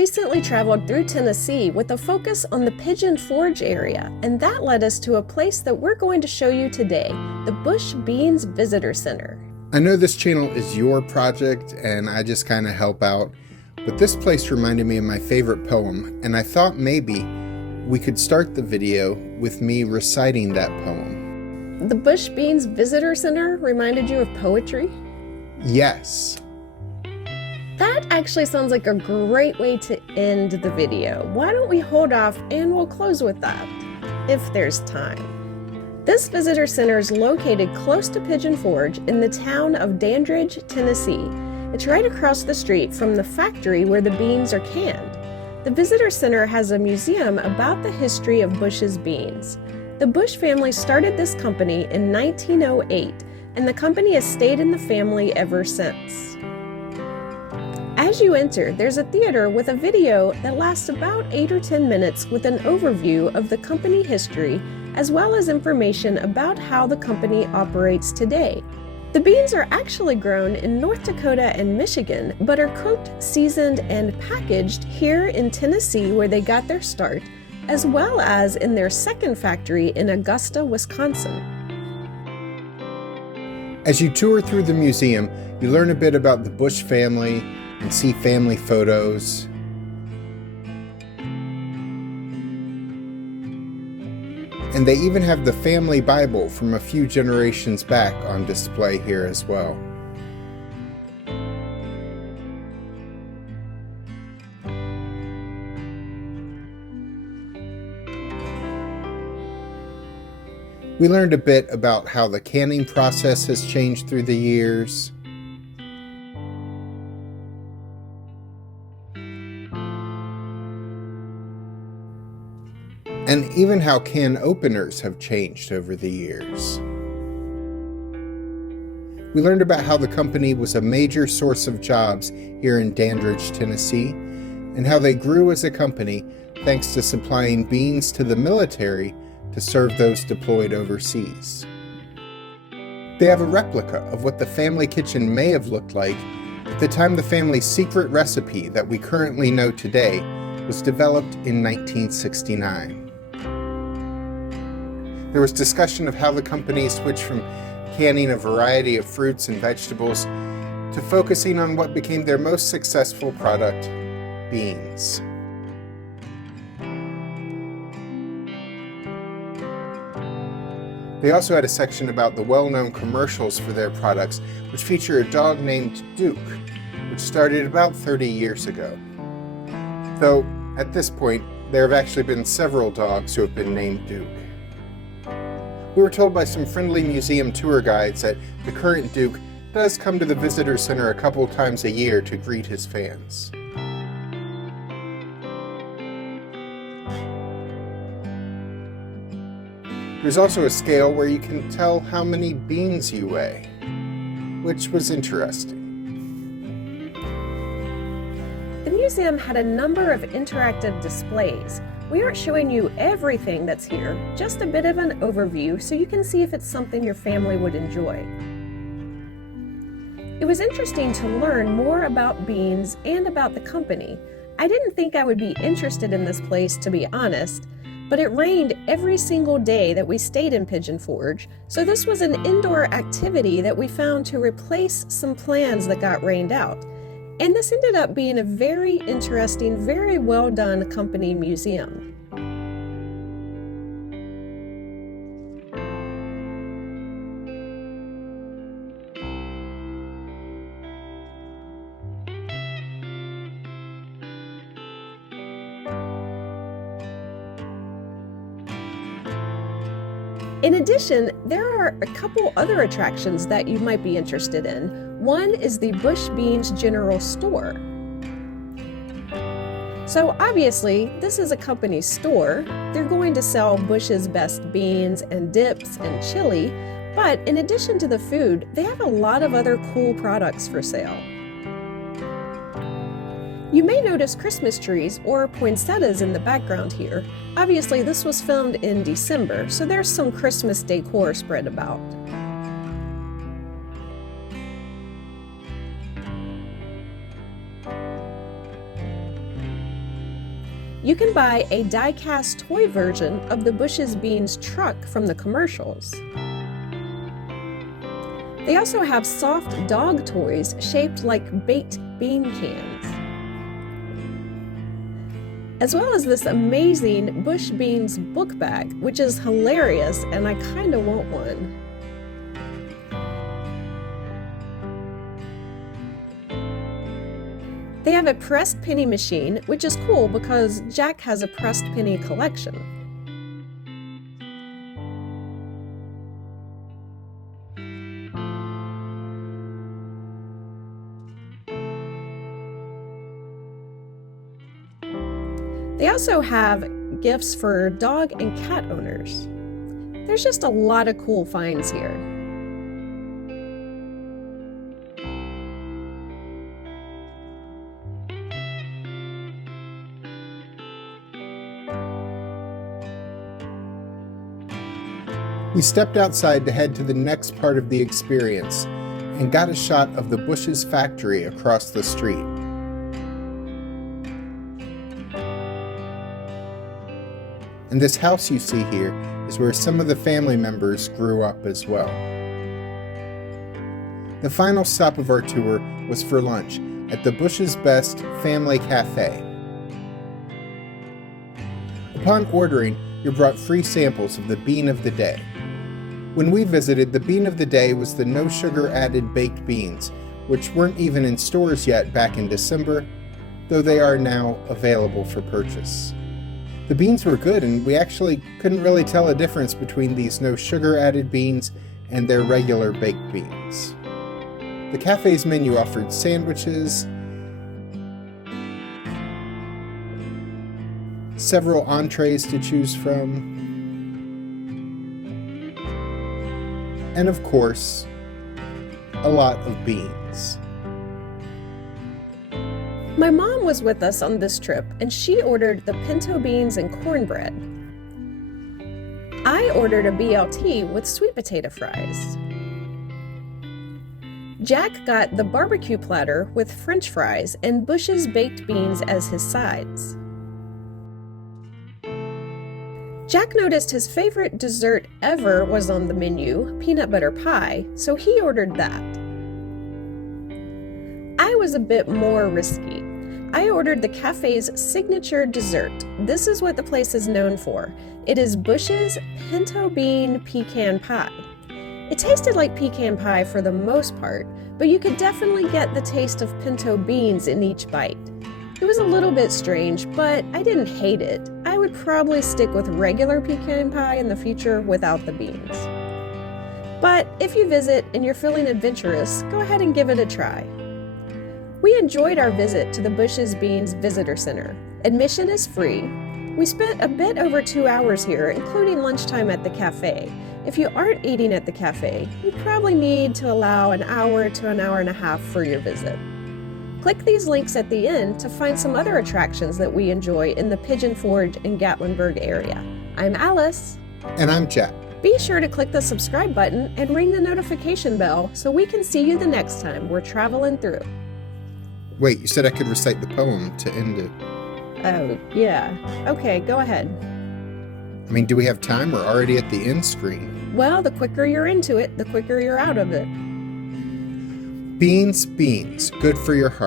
recently traveled through Tennessee with a focus on the Pigeon Forge area, and that led us to a place that we're going to show you today, the Bush Beans Visitor Center. I know this channel is your project and I just kind of help out, but this place reminded me of my favorite poem, and I thought maybe we could start the video with me reciting that poem. The Bush Beans Visitor Center reminded you of poetry? Yes. That actually sounds like a great way to end the video. Why don't we hold off and we'll close with that, if there's time. This visitor center is located close to Pigeon Forge in the town of Dandridge, Tennessee. It's right across the street from the factory where the beans are canned. The visitor center has a museum about the history of Bush's beans. The Bush family started this company in 1908, and the company has stayed in the family ever since. As you enter, there's a theater with a video that lasts about 8 or 10 minutes with an overview of the company history, as well as information about how the company operates today. The beans are actually grown in North Dakota and Michigan, but are cooked, seasoned, and packaged here in Tennessee where they got their start, as well as in their second factory in Augusta, Wisconsin. As you tour through the museum, you learn a bit about the Bush family and see family photos. And they even have the family Bible from a few generations back on display here as well. We learned a bit about how the canning process has changed through the years. And even how can openers have changed over the years. We learned about how the company was a major source of jobs here in Dandridge, Tennessee, and how they grew as a company thanks to supplying beans to the military to serve those deployed overseas. They have a replica of what the family kitchen may have looked like at the time the family's secret recipe that we currently know today was developed in 1969. There was discussion of how the company switched from canning a variety of fruits and vegetables to focusing on what became their most successful product, beans. They also had a section about the well-known commercials for their products, which feature a dog named Duke, which started about 30 years ago. Though, at this point, there have actually been several dogs who have been named Duke. We were told by some friendly museum tour guides that the current Duke does come to the visitor center a couple times a year to greet his fans. There's also a scale where you can tell how many beans you weigh, which was interesting. The museum had a number of interactive displays. We aren't showing you everything that's here, just a bit of an overview so you can see if it's something your family would enjoy. It was interesting to learn more about beans and about the company. I didn't think I would be interested in this place, to be honest, but it rained every single day that we stayed in Pigeon Forge, so this was an indoor activity that we found to replace some plans that got rained out. And this ended up being a very interesting, very well done company museum. In addition, there are a couple other attractions that you might be interested in. One is the Bush Beans General Store. So obviously, this is a company store. They're going to sell Bush's best beans and dips and chili, but in addition to the food, they have a lot of other cool products for sale. You may notice Christmas trees or poinsettias in the background here. Obviously, this was filmed in December, so there's some Christmas decor spread about. You can buy a die-cast toy version of the Bush's Beans truck from the commercials. They also have soft dog toys shaped like baked bean cans, as well as this amazing Bush Beans book bag, which is hilarious, and I kind of want one. They have a pressed penny machine, which is cool because Jack has a pressed penny collection. They also have gifts for dog and cat owners. There's just a lot of cool finds here. We stepped outside to head to the next part of the experience and got a shot of the Bush's factory across the street. And this house you see here is where some of the family members grew up as well. The final stop of our tour was for lunch at the Bush's Best Family Cafe. Upon ordering, you're brought free samples of the bean of the day. When we visited, the bean of the day was the no sugar added baked beans, which weren't even in stores yet back in December, though they are now available for purchase. The beans were good, and we actually couldn't really tell a difference between these no sugar added beans and their regular baked beans. The cafe's menu offered sandwiches, several entrees to choose from, and of course, a lot of beans. My mom was with us on this trip, and she ordered the pinto beans and cornbread. I ordered a BLT with sweet potato fries. Jack got the barbecue platter with French fries and Bush's baked beans as his sides. Jack noticed his favorite dessert ever was on the menu, peanut butter pie, so he ordered that. I was a bit more risky. I ordered the cafe's signature dessert. This is what the place is known for. It is Bush's pinto bean pecan pie. It tasted like pecan pie for the most part, but you could definitely get the taste of pinto beans in each bite. It was a little bit strange, but I didn't hate it. I would probably stick with regular pecan pie in the future without the beans. But if you visit and you're feeling adventurous, go ahead and give it a try. We enjoyed our visit to the Bush's Beans Visitor Center. Admission is free. We spent a bit over 2 hours here, including lunchtime at the cafe. If you aren't eating at the cafe, you probably need to allow an hour to an hour and a half for your visit. Click these links at the end to find some other attractions that we enjoy in the Pigeon Forge and Gatlinburg area. I'm Alice. And I'm Jack. Be sure to click the subscribe button and ring the notification bell so we can see you the next time we're traveling through. Wait, you said I could recite the poem to end it. Oh, yeah. Okay, go ahead. I mean, do we have time? We're already at the end screen. Well, the quicker you're into it, the quicker you're out of it. Beans, beans, good for your heart.